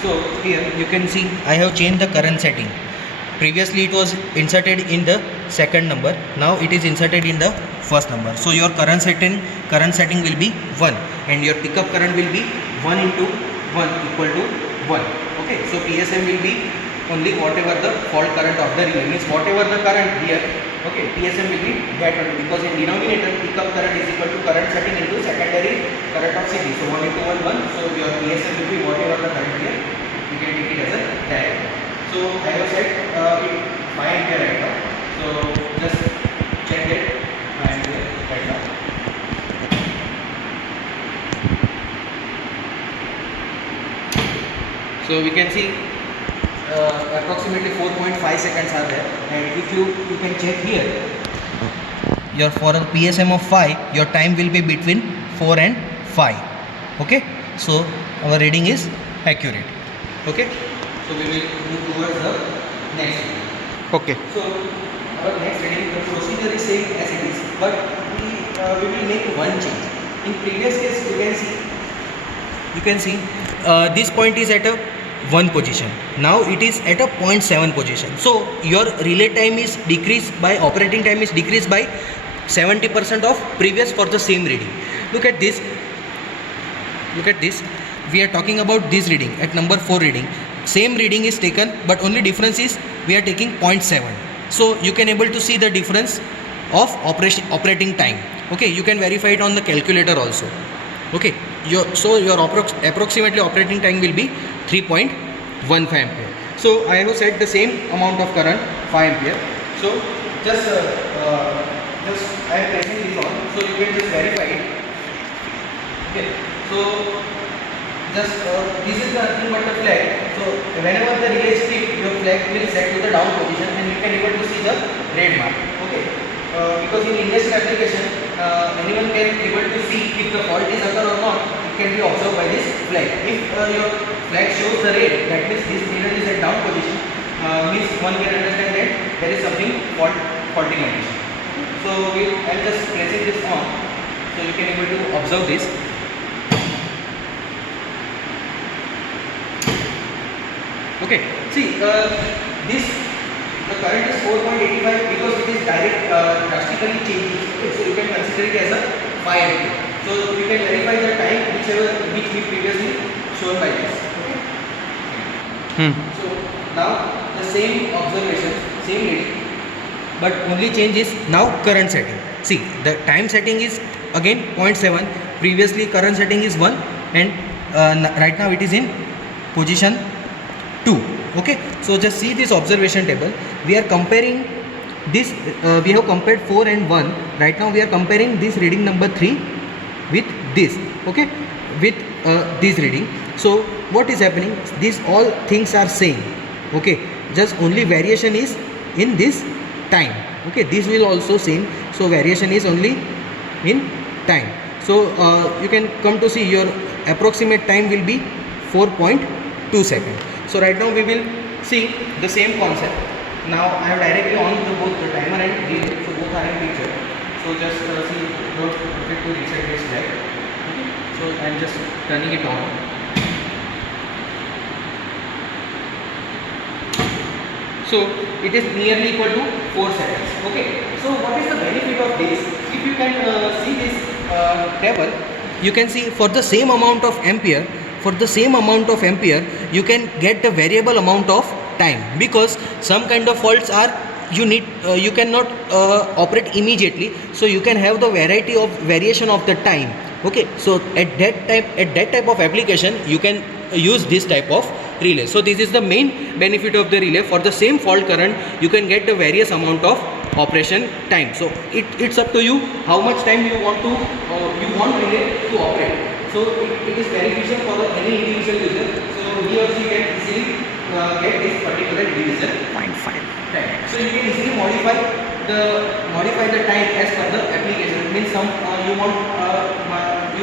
So here you can see I have changed the current setting. Previously it was inserted in the second number, now it is inserted in the first number. So your current setting will be 1 and your pickup current will be 1 into 1 equal to 1. Okay, so PSM will be only whatever the fault current of the relay, means whatever the current here, okay, PSM will be that only, because in denominator pickup current is equal to current setting into secondary current of CT. So 1 into 1 1, so your PSM will be whatever the current here, you can take it as a diagram. So I have set it 5 ampere right now. So just check it 5 ampere right now. So we can see approximately 4.5 seconds are there, and if you can check here, your for a PSM of 5, your time will be between 4 and 5. Okay, so our reading is accurate. Okay, so we will move towards the next reading. Okay. So our next reading, the procedure is same as it is, but we will make one change. In previous case, you can see this point is at a 1 position. Now it is at a 0.7 position. So your relay time is decreased by, operating time is decreased by 70% of previous for the same reading. Look at this. We are talking about this reading at number 4 reading. Same reading is taken, but only difference is we are taking 0.7. So you can able to see the difference of operating time. Okay, you can verify it on the calculator also. Okay, your approximately operating time will be 3.15 ampere. So I have set the same amount of current 5 ampere. So just I am pressing this on, so you can just verify it. Okay, so just this is nothing but the flag. So whenever the relay is tripped, your flag will set to the down position and you can able to see the red mark. Okay, because in industrial application anyone can able to see if the fault is occur or not. It can be observed by this flag. If your flag shows the red, that means this needle is at down position, means one can understand that there is something faulty condition. So I am just pressing this on, so you can able to observe this. Okay, see the current is 4.85 because it is drastically changing. Okay, so you can consider it as a 5 ampere. So you can verify the time which we previously shown by this. Okay. So now the same observation, same reading, but only change is now current setting. See, the time setting is again 0.7. Previously current setting is 1, and right now it is in position 2. Okay, so just see this observation table. We are comparing this, we have compared 4 and 1. Right now we are comparing this reading number 3 with this. Okay, with this reading. So what is happening, these all things are same. Okay, just only variation is in this time. Okay, this will also same, so variation is only in time. So you can come to see your approximate time will be 4.2 seconds. So right now we will see the same concept. Now I have directly on both the timer and relay, so both are in picture. So just see, don't forget to reset this flag. Okay. So I am just turning it on. So it is nearly equal to 4 seconds. Okay. So what is the benefit of this? If you can see this table, you can see for the same amount of ampere, you can get the variable amount of time, because some kind of faults are you cannot operate immediately, so you can have the variation of the time. Okay, so at that type of application you can use this type of relay. So this is the main benefit of the relay. For the same fault current, you can get the various amount of operation time. So it's up to you how much time you want relay to operate. So it is beneficial for any individual user. So he or she can easily get this particular division. 0.5. Right. So you can easily modify the time as per the application. It means you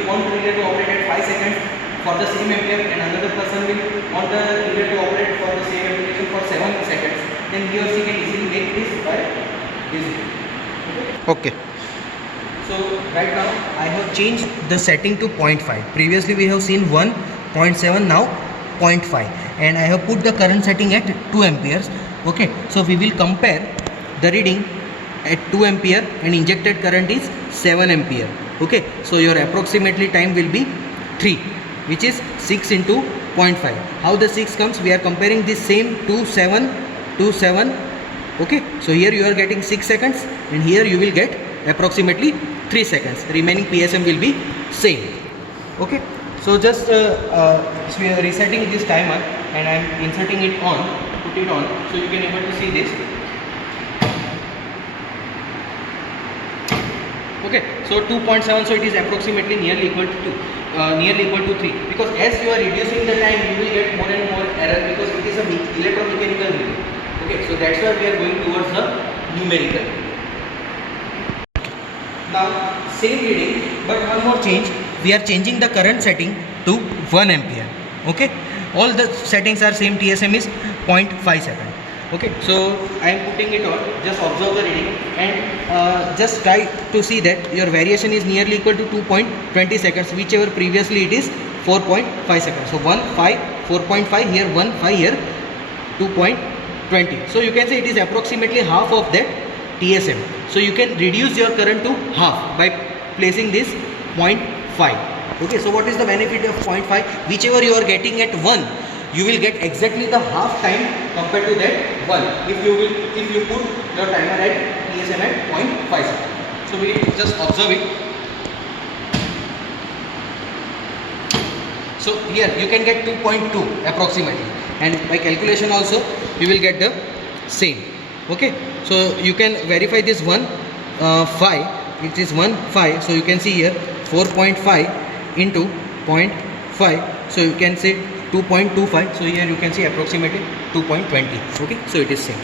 want relay to operate at 5 seconds for the same ampere, and another person will want the relay to operate for the same application for 7 seconds. Then he or she can easily make this by this. Okay. So right now I have changed the setting to 0.5. Previously we have seen 1, 0.7, now 0.5, and I have put the current setting at 2 amperes. Okay, so we will compare the reading at 2 ampere and injected current is 7 ampere. Okay, so your approximately time will be 3, which is 6 into 0.5. How the 6 comes? We are comparing this same 7 to 7. Okay, so here you are getting 6 seconds and here you will get approximately 3 seconds. Remaining PSM will be same. Okay, so just so we are resetting this timer and I am inserting it on, put it on, so you can able to see this. Okay, so 2.7, so it is approximately nearly equal to 3, because as you are reducing the time you will get more and more error because it is a electromechanical reading. Okay, so that's why we are going towards the numerical. Now same reading, but one more change. We are changing the current setting to 1 ampere. Okay, all the settings are same. TSM is 0.5 second. Okay, so I am putting it on. Just observe the reading and just try to see that your variation is nearly equal to 2.20 seconds, whichever previously it is 4.5 seconds. So 1, 5, 4.5 here, 1, 5 here, 2.20. So you can say it is approximately half of that TSM. So you can reduce your current to half by placing this 0.5. Okay, so what is the benefit of 0.5? Whichever you are getting at 1, you will get exactly the half time compared to that 1 if you put your timer at TSM at 0.5 seconds. So we just observe it. So here you can get 2.2 approximately, and by calculation also you will get the same. Okay, so you can verify this 5, it is 1, 5, so you can see here 4.5 into 0.5, so you can say 2.25, so here you can see approximately 2.20. Okay, so it is same.